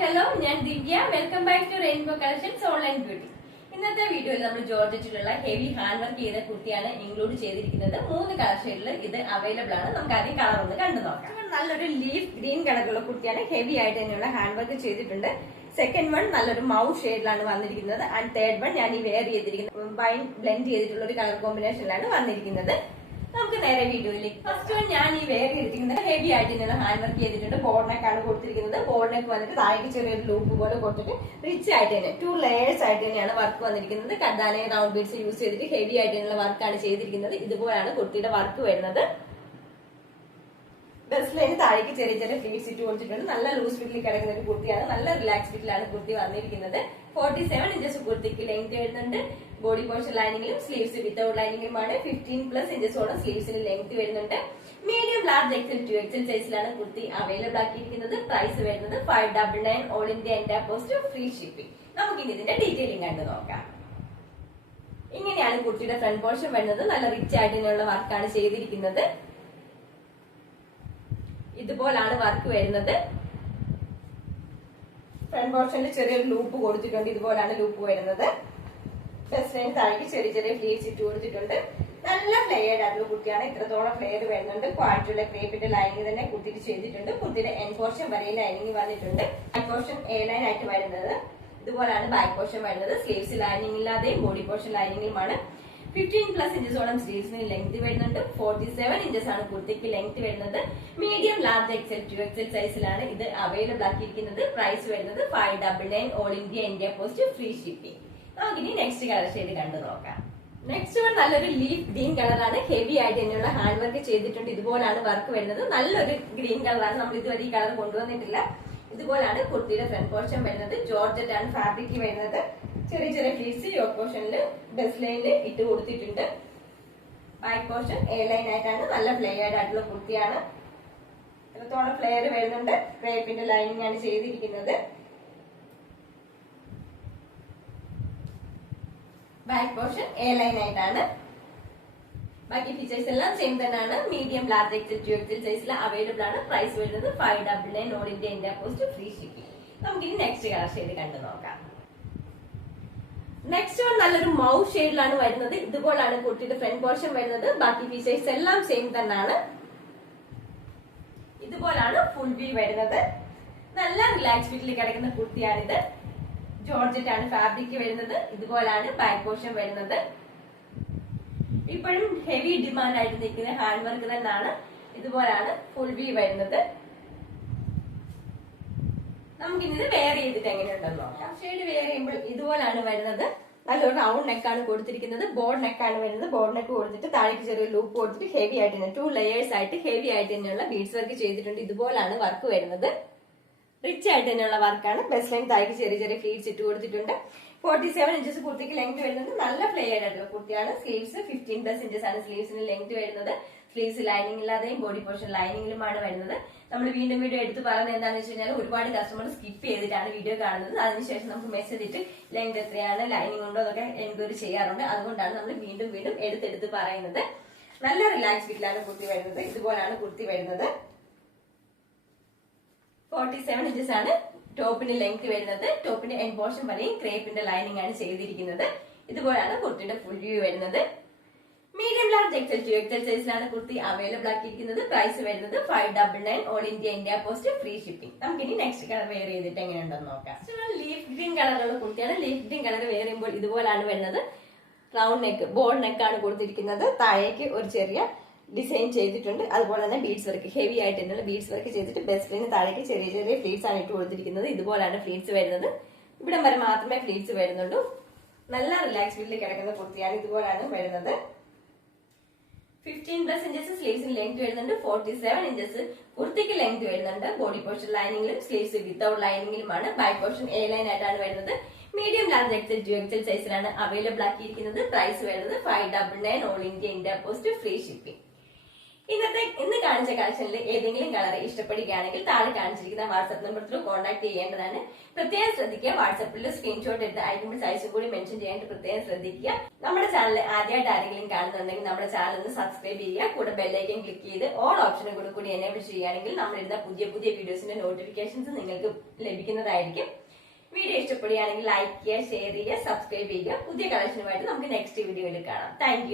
Hello, ഞാൻ Divya. Welcome back to rainbow collections online beauty. ഇന്നത്തെ വീഡിയോയിൽ നമ്മൾ ജോർജറ്റിലുള്ള ഹെവി ഹാൻഡ് വർക്ക് ചെയ്ത കുർത്തിയാണ് ഇൻക്ലൂഡ് ചെയ്തിരിക്കുന്നത്. 3 കളർ ഷെയ്ഡിൽ ഇത് അവൈലബിൾ ആണ്. നമുക്ക് ആദ്യം കളർ ഒന്ന് കണ്ടു നോക്കാം. നല്ലൊരു ലീഫ് ഗ്രീൻ കളറുള്ള കുർത്തിയാണ്. ഹെവി ആയിട്ട് തന്നെയുള്ള ഹാൻഡ് വർക്ക് ചെയ്തിട്ടുണ്ട്. സെക്കൻഡ് വൺ നല്ലൊരു മൗ ഷെയ്ഡിലാണ് വന്നിരിക്കുന്നത്. ആൻഡ് തേർഡ് വൺ ഞാൻ ഈ വെയർ ചെയ്തിരിക്കുന്നത് വൈൻ ബ്ലെൻഡ് ചെയ്തിട്ടുള്ള ഒരു കളർ കോമ്പിനേഷനിലാണ് വന്നിരിക്കുന്നത്. നമുക്ക് നേരെ വീഡിയോയിലേക്ക്. ഫസ്റ്റ് വൺ ഞാൻ ഈ വെയർ ചെയ്തിരിക്കുന്നത് ഹെവി ആയിട്ട് ഇങ്ങനെ ഹാൻഡ് വർക്ക് ചെയ്തിട്ടുണ്ട്. ബോർഡ് നെക്കാണ് കൊടുത്തിരിക്കുന്നത്. ബോർഡ് നെക്ക് വന്നിട്ട് താഴേക്ക് ചെറിയൊരു ലൂപ്പ് പോലെ കൊടുത്തിട്ട് റിച്ച് ആയിട്ട് തന്നെ 2 ലെയേഴ്സ് ആയിട്ട് തന്നെയാണ് വർക്ക് വന്നിരിക്കുന്നത്. കർദാന റൗണ്ട് ബീഡ്സ് യൂസ് ചെയ്തിട്ട് ഹെവി ആയിട്ട് തന്നെയുള്ള വർക്കാണ് ചെയ്തിരിക്കുന്നത്. ഇതുപോലെയാണ് കുർത്തിയുടെ വർക്ക് വരുന്നത്. ബെസ്റ്റ് ലൈന് താഴേക്ക് ചെറിയ ചെറിയ ഫ്ലീറ്റ്സ് ഇട്ട് കൊടുത്തിട്ടുണ്ട്. നല്ല ലൂസ് ഫിറ്റിൽ കിടക്കുന്ന ഒരു കുർത്തിയാണ്. നല്ല റിലാക്സ് ഫിറ്റിലാണ് കുർത്തി വന്നിരിക്കുന്നത്. 47 ഇഞ്ചസ് കുർത്തിക്ക് ലെങ്ത് വരുന്നുണ്ട്. ബോഡി പോർഷൻ ലൈനിങ്ങിലും സ്ലീവ്സ് വിത്തൗട്ട് ലൈനിങ്ങിലുമാണ്. 15+ ഇഞ്ചസോളം സ്ലീവ്സിന് ലെങ്ത് വരുന്നുണ്ട്. മീഡിയം ലാർജ് എക്സൽ 2XL സൈസിലാണ് കുർത്തി അവൈലബിൾ ആക്കിയിരിക്കുന്നത്. പ്രൈസ് വരുന്നത് 599 all India India post free shipping. നമുക്കിനി ഇതിന്റെ ഡീറ്റെയിലിംഗ് കണ്ടു നോക്കാം. ഇങ്ങനെയാണ് കുർത്തിയുടെ ഫ്രണ്ട് പോർഷൻ വരുന്നത്. നല്ല റിച്ച് ആയിട്ടുള്ള വർക്കാണ് ചെയ്തിരിക്കുന്നത്. ഇതുപോലാണ് വർക്ക് വരുന്നത്. ഫ്രണ്ട് പോർഷനിൽ ചെറിയൊരു ലൂപ്പ് കൊടുത്തിട്ടുണ്ട്. ഇതുപോലാണ് ലൂപ്പ് വരുന്നത്. ബെസ്റ്റ് ലൈൻ താഴേക്ക് ചെറിയ ചെറിയ ഫ്ലീറ്റ്സ് ഇട്ട് കൊടുത്തിട്ടുണ്ട്. നല്ല ഫ്ലെയർഡ് ആയിട്ടുള്ള കുർത്തിയാണ്. ഇത്രത്തോളം ഫ്ലെയർ വരുന്നുണ്ട്. ക്വാളിറ്റിയുള്ള ക്രേപ്പിന്റെ ലൈനിങ് തന്നെ കുർത്തിക്ക് ചെയ്തിട്ടുണ്ട്. കുർത്തിയുടെ എൻ പോർഷൻ വരെ ലൈനിങ് വന്നിട്ടുണ്ട്. ബാക്ക് പോർഷൻ എ ലൈൻ ആയിട്ട് വരുന്നത്. ഇതുപോലാണ് ബാക്ക് പോർഷൻ വരുന്നത്. സ്ലീവ്സ് ലൈനിങ് ഇല്ലാതെയും ബോഡി പോർഷൻ ലൈനിങ്ങിലുമാണ്. 15+ ഇഞ്ചസോളം സ്ലീവ്സിന് ലെങ്ത് വരുന്നുണ്ട്. 47 ഇഞ്ചസ് ആണ് കുർത്തിക്ക് ലെങ്ത് വരുന്നത്. മീഡിയം ലാർജ് എക്സൽ 2XL സൈസിലാണ് ഇത് അവൈലബിൾ ആക്കിയിരിക്കുന്നത്. പ്രൈസ് വരുന്നത് 599 all India India post free shipping. നമുക്കിനി നെക്സ്റ്റ് കളർ ഷെയ്ഡ് കണ്ടു നോക്കാം. നെക്സ്റ്റ് വൺ നല്ലൊരു ലീഫ് ഗ്രീൻ കളറാണ്. ഹെവി ആയിട്ട് തന്നെയുള്ള ഹാൻഡ് വർക്ക് ചെയ്തിട്ടുണ്ട്. ഇതുപോലാണ് വർക്ക് വരുന്നത്. നല്ലൊരു ഗ്രീൻ കളറാണ്. നമ്മൾ ഇതുവരെ ഈ കളർ കൊണ്ടുവന്നിട്ടില്ല. ഇതുപോലാണ് കുർത്തിയുടെ ഫ്രണ്ട് പോർഷൻ വരുന്നത്. ജോർജറ്റ് ആണ് ഫാബ്രിക് വരുന്നത്. ചെറിയ ചെറിയ ഫ്ലീറ്റ്സ് യോക്ക് പോർഷനിൽ ബെസ്റ്റ് ലൈനിൽ ഇട്ട് കൊടുത്തിട്ടുണ്ട്. ബാക്ക് പോർഷൻ എ ലൈൻ ആയിട്ടാണ്. നല്ല ഫ്ലെയർഡ് ആയിട്ടുള്ള കുർത്തിയാണ്. ഇത്രത്തോളം ഫ്ലെയർ വരുന്നുണ്ട്. ക്രേപ്പിന്റെ ലൈനിങ് ആണ് ചെയ്തിരിക്കുന്നത്. ബാക്ക് പോർഷൻ എ ലൈൻ ആയിട്ടാണ്. ബാക്കി ഫീച്ചേഴ്സ് എല്ലാം സെയിം തന്നെയാണ്. മീഡിയം ലാർജ് എക്സൽ 2XL സൈസിൽ അവൈലബിൾ ആണ്. പ്രൈസ് വരുന്നത് 599 all India India post free shipping. നമുക്കിനി നെക്സ്റ്റ് കളർ ഷെയ്ഡ് കണ്ടു നോക്കാം. നെക്സ്റ്റ് വൺ നല്ലൊരു മൗ ഷെയ്ഡിലാണ് വരുന്നത്. ഇതുപോലാണ് കുർത്തിയുടെ ഫ്രണ്ട് പോർഷൻ വരുന്നത്. ബാക്കി ഫീച്ചേഴ്സ് എല്ലാം സെയിം തന്നെയാണ്. ഇതുപോലാണ് ഫുൾ വ്യൂ വരുന്നത്. നല്ല റിലാക്സ് ഫിറ്റിൽ കിടക്കുന്ന കുർത്തിയാണിത്. ജോർജറ്റ് ആണ് ഫാബ്രിക് വരുന്നത്. ഇതുപോലാണ് ബാക്ക് പോർഷൻ വരുന്നത്. ഇപ്പോഴും ഹെവി ഡിമാൻഡ് ആയിട്ട് നിൽക്കുന്ന ഹാൻഡ് വർക്ക് തന്നെയാണ്. ഇതുപോലാണ് ഫുൾ വ്യൂ വരുന്നത്. നമുക്കിത് വെയർ ചെയ്തിട്ട് എങ്ങനെയുണ്ടെന്ന് നോക്കാം. ഷെയ്ഡ് വെയർ ചെയ്യുമ്പോൾ ഇതുപോലാണ് വരുന്നത്. നല്ലൊരു റൗണ്ട് നെക്കാണ് കൊടുത്തിരിക്കുന്നത്. ബോർഡ് നെക്കാണ് വരുന്നത്. ബോർഡ് നെക്ക് കൊടുത്തിട്ട് താഴേക്ക് ചെറിയ ലൂപ്പ് കൊടുത്തിട്ട് ഹെവി ആയിട്ട് തന്നെ 2 ലെയേഴ്സ് ആയിട്ട് ഹെവി ആയിട്ട് തന്നെയുള്ള ബീഡ്സ് വർക്ക് ചെയ്തിട്ടുണ്ട്. ഇതുപോലാണ് വർക്ക് വരുന്നത്. റിച്ച് ആയിട്ട് തന്നെയുള്ള വർക്കാണ്. ബെസ്റ്റ് ലൈൻ താഴേക്ക് ചെറിയ ചെറിയ ഫ്ലീറ്റ്സ് ഇട്ട് കൊടുത്തിട്ടുണ്ട്. 47 ഇഞ്ചസ് കുർത്തിക്ക് ലെങ്ത് വരുന്നത്. നല്ല ഫ്ലെയർഡ് ആയിട്ടുള്ള കുർത്തിയാണ്. സ്ലീവ്സ് 15+ ഇഞ്ചസ് ആണ് സ്ലീവ്സിന് ലെങ്ത് വരുന്നത്. സ്ലീവ്സ് ലൈനിങ് ഇല്ലാതെയും ബോഡി പോർഷൻ ലൈനിങ്ങിലുമാണ് വരുന്നത്. നമ്മൾ വീണ്ടും വീഡിയോ എടുത്ത് പറയുന്നത് എന്താണെന്ന് വെച്ച് കഴിഞ്ഞാൽ ഒരുപാട് കസ്റ്റമർ സ്കിപ്പ് ചെയ്തിട്ടാണ് വീഡിയോ കാണുന്നത്. അതിനുശേഷം നമുക്ക് മെസ്സേജ് ഇട്ട് ലെങ്ത് എത്രയാണ്, ലൈനിങ് ഉണ്ടോ എന്നൊക്കെ എൻക്വയറി ചെയ്യാറുണ്ട്. അതുകൊണ്ടാണ് നമ്മൾ വീണ്ടും വീണ്ടും എടുത്തെടുത്ത് പറയുന്നത്. നല്ല റിലാക്സ് ഫിറ്റിലാണ് കുർത്തി വരുന്നത്. ഇതുപോലാണ് കുർത്തി വരുന്നത്. 47 ഇഞ്ചസ് ആണ് ടോപ്പിന്റെ ലെങ്ത് വരുന്നത്. ടോപ്പിന്റെ എൻ പോർഷൻ വരെയും ക്രേപ്പിന്റെ ലൈനിങ് ആണ് ചെയ്തിരിക്കുന്നത്. ഇതുപോലാണ് കുർത്തിയുടെ ഫുൾ വ്യൂ വരുന്നത്. മീഡിയം ലാർജ് എക്സൽ 2XL സൈസിലാണ് കുർത്തി അവൈലബിൾ ആക്കിയിരിക്കുന്നത്. പ്രൈസ് വരുന്നത് 599 all India India post free shipping. നമുക്കിനി നെക്സ്റ്റ് കളർ വെയർ ചെയ്തിട്ട് എങ്ങനെയുണ്ടെന്ന് നോക്കാം. ലീഫ് ഗ്രീൻ കളറുള്ള കുർത്തിയാണ്. ലീഫ് ഗ്രീൻ കളർ വെയർ ചെയ്യുമ്പോൾ ഇതുപോലാണ് വരുന്നത്. റൗണ്ട് നെക്ക് ബോർഡ് നെക്കാണ് കൊടുത്തിരിക്കുന്നത്. താഴേക്ക് ഒരു ചെറിയ ഡിസൈൻ ചെയ്തിട്ടുണ്ട്. അതുപോലെ തന്നെ ബീഡ്സ് വർക്ക് ഹെവി ആയിട്ട് തന്നെയുള്ള ബീഡ്സ് വർക്ക് ചെയ്തിട്ട് ബെസ്റ്റ് ലൈന് താഴേക്ക് ചെറിയ ചെറിയ ഫ്ലീറ്റ്സ് ആണ് ഇട്ട് കൊടുത്തിരിക്കുന്നത്. ഇതുപോലാണ് ഫ്ലീറ്റ്സ് വരുന്നത്. ഇവിടം വരെ മാത്രമേ ഫ്ലീറ്റ്സ് വരുന്നുള്ളൂ. നല്ല റിലാക്സ് ഫീലിൽ കിടക്കുന്ന കുർത്തിയാണ്. ഇതുപോലാണ് വരുന്നത്. 15+ ഇഞ്ചസ് സ്ലീവ്സിന് ലെങ്ത് വരുന്നുണ്ട്. 47 ഇഞ്ചസ് കുർത്തിക്ക് ലെങ്ത് വരുന്നുണ്ട്. ബോഡി പോർഷൻ ലൈനിങ്ങിലും സ്ലീവ്സ് വിത്തൗട്ട് ലൈനിങ്ങിലുമാണ്. ബാക്ക് പോർഷൻ എ ലൈൻ ആയിട്ടാണ് വരുന്നത്. മീഡിയം ലാർജ് എക്സൽ 2XL സൈസിലാണ് അവൈലബിൾ ആക്കിയിരിക്കുന്നത്. പ്രൈസ് വരുന്നത് 599 all India India post free shipping. ഇന്ന് കാണിച്ച കളക്ഷനിൽ ഏതെങ്കിലും കളർ ഇഷ്ടപ്പെടുകയാണെങ്കിൽ താഴെ കാണിച്ചിരിക്കുന്ന വാട്സ്ആപ്പ് നമ്പർ ത്രൂ കോൺടാക്ട് ചെയ്യേണ്ടതാണ്. പ്രത്യേകം ശ്രദ്ധിക്കുക, വാട്സ്ആപ്പിൽ സ്ക്രീൻഷോട്ട് എടുത്ത് അയക്കുമ്പോൾ സൈസും കൂടി മെൻഷൻ ചെയ്യാനായിട്ട് പ്രത്യേകം ശ്രദ്ധിക്കുക. നമ്മുടെ ചാനൽ ആദ്യമായിട്ട് ആരെങ്കിലും കാണുന്നുണ്ടെങ്കിൽ നമ്മുടെ ചാനൽ ഒന്ന് സബ്സ്ക്രൈബ് ചെയ്യുക. കൂടെ ബെല്ലൈക്കൻ ക്ലിക്ക് ചെയ്ത് ഓൾ ഓപ്ഷനും കൂടി എനേബിൾ ചെയ്യുകയാണെങ്കിൽ നമ്മളിരുന്ന പുതിയ വീഡിയോസിന്റെ നോട്ടിഫിക്കേഷൻസ് നിങ്ങൾക്ക് ലഭിക്കുന്നതായിരിക്കും. വീഡിയോ ഇഷ്ടപ്പെടുകയാണെങ്കിൽ ലൈക്ക് ചെയ്യുക, ഷെയർ ചെയ്യുക, സബ്സ്ക്രൈബ് ചെയ്യുക. പുതിയ കളക്ഷനുമായിട്ട് നമുക്ക് നെക്സ്റ്റ് വീഡിയോയിൽ കാണാം. താങ്ക്